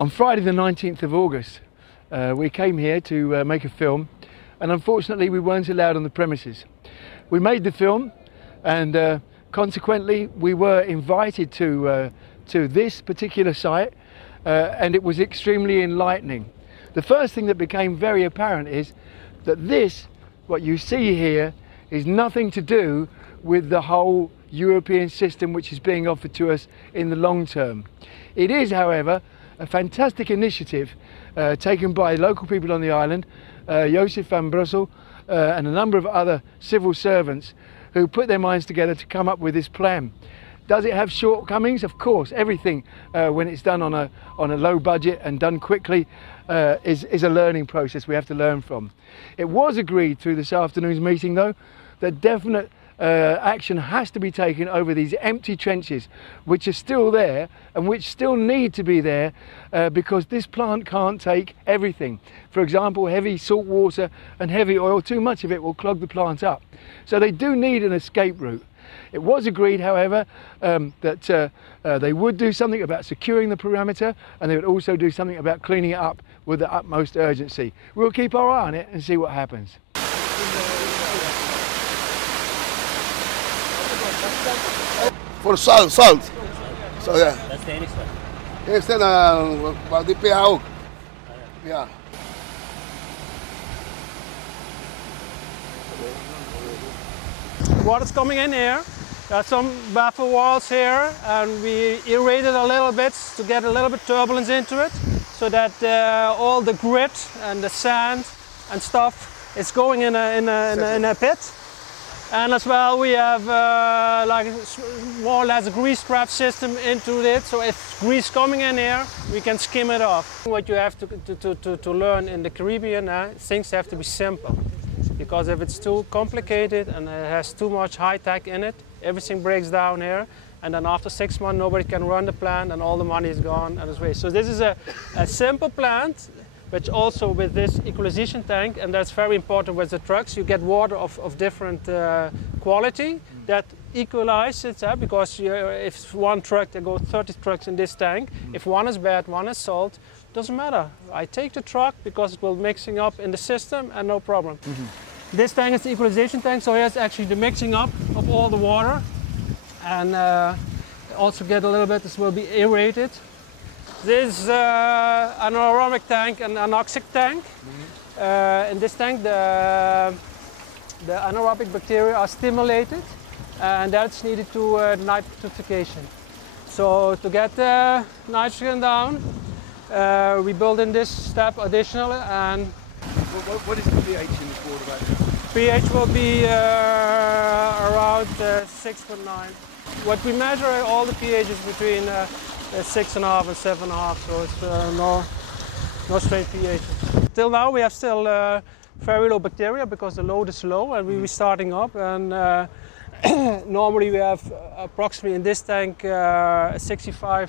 On Friday the 19th of August, we came here to make a film, and unfortunately we weren't allowed on the premises. We made the film, and consequently we were invited to this particular site, and it was extremely enlightening. The first thing that became very apparent is that this, what you see here, is nothing to do with the whole European system which is being offered to us in the long term. It is, however, a fantastic initiative taken by local people on the island, Jozef van Brussel and a number of other civil servants who put their minds together to come up with this plan. Does it have shortcomings? Of course, everything when it's done on a low budget and done quickly is a learning process we have to learn from. It was agreed through this afternoon's meeting though that definite action has to be taken over these empty trenches which are still there and which still need to be there because this plant can't take everything. For example, heavy salt water and heavy oil, too much of it will clog the plant up. So they do need an escape route. It was agreed, however, that they would do something about securing the perimeter, and they would also do something about cleaning it up with the utmost urgency. We'll keep our eye on it and see what happens. For salt. So yeah. Dat is de enigste. Eerst wat die pH ook. Ja. Water's coming in here. There are some baffle walls here, and we aerated a little bit to get a little bit turbulence into it, so that all the grit and the sand and stuff is going in a pit. And as well, we have like more or less a grease trap system into it, so if grease coming in here, we can skim it off. What you have to learn in the Caribbean, things have to be simple. Because if it's too complicated and it has too much high-tech in it, everything breaks down here, and then after 6 months nobody can run the plant and all the money is gone and it's waste. So this is a simple plant, but also with this equalization tank, and that's very important with the trucks. You get water of different quality that equalizes it, because if one truck, there go 30 trucks in this tank, if one is bad, one is salt, doesn't matter. I take the truck because it will mixing up in the system and no problem. This tank is the equalization tank, so here's actually the mixing up of all the water, and also get a little bit, this will be aerated. This is an anaerobic tank and anoxic tank. In this tank the anaerobic bacteria are stimulated, and that's needed to nitrification. So to get the nitrogen down, we build in this step additionally. And What is the pH in this water right now? pH will be around 6.9. What we measure, all the pH is between 6.5 and 7.5, so it's no strange pH. Till now we have still very low bacteria because the load is low and we're starting up, and normally we have approximately in this tank 65%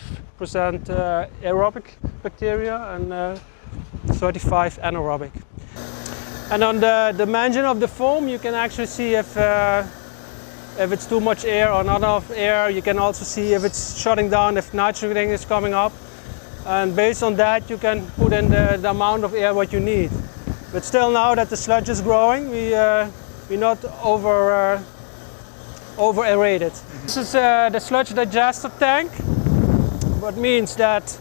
aerobic bacteria and 35 anaerobic. And on the dimension of the foam you can actually see if it's too much air or not enough air. You can also see if it's shutting down, if nitrogen is coming up. And based on that you can put in the amount of air what you need. But still, now that the sludge is growing, we're not over aerated. This is the sludge digester tank, what means that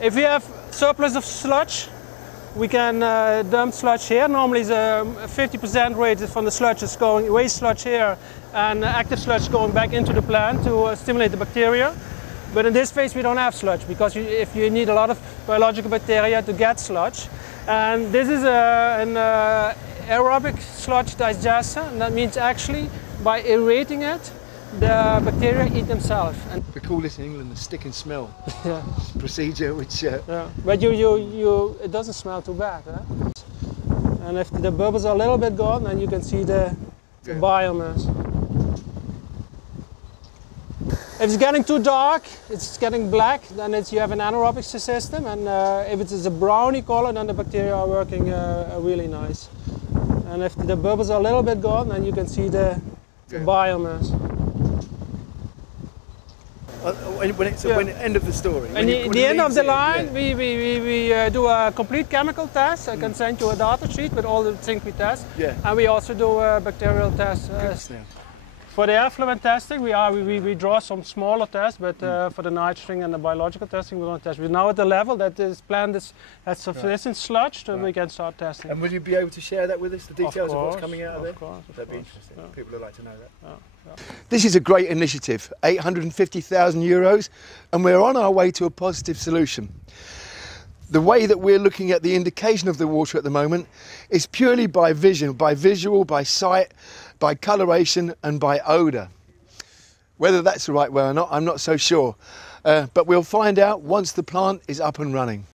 if we have surplus of sludge, we can dump sludge here. Normally it's 50% rate from the sludge is going, waste sludge here, and active sludge going back into the plant to stimulate the bacteria. But in this phase we don't have sludge, because if you need a lot of biological bacteria to get sludge. And this is an aerobic sludge digester, and that means actually by aerating it, the bacteria eat themselves. And We call this in England the stick and smell yeah. procedure, which Yeah, but it doesn't smell too bad. And if the bubbles are a little bit gone, then you can see the biomass. If it's getting too dark, it's getting black, then you have an anaerobic system, and if it is a browny color, then the bacteria are working really nice. And if the bubbles are a little bit gone, then you can see the biomass. When it's when end of the story. And the end of the line, we do a complete chemical test. I can send you a data sheet with all the things we test. Yeah. And we also do a bacterial test. For the effluent testing, we draw some smaller tests, but for the nitrogen and the biological testing, we want to test. We're now at the level that this plant has sufficient sludge that we can start testing. And will you be able to share that with us, the details of what's coming out of there? Of course. That'd be interesting. Yeah. People would like to know that. Yeah. This is a great initiative, 850,000 euros, and we're on our way to a positive solution. The way that we're looking at the indication of the water at the moment is purely by vision, by visual, by sight, by coloration and by odour. Whether that's the right way or not, I'm not so sure. But we'll find out once the plant is up and running.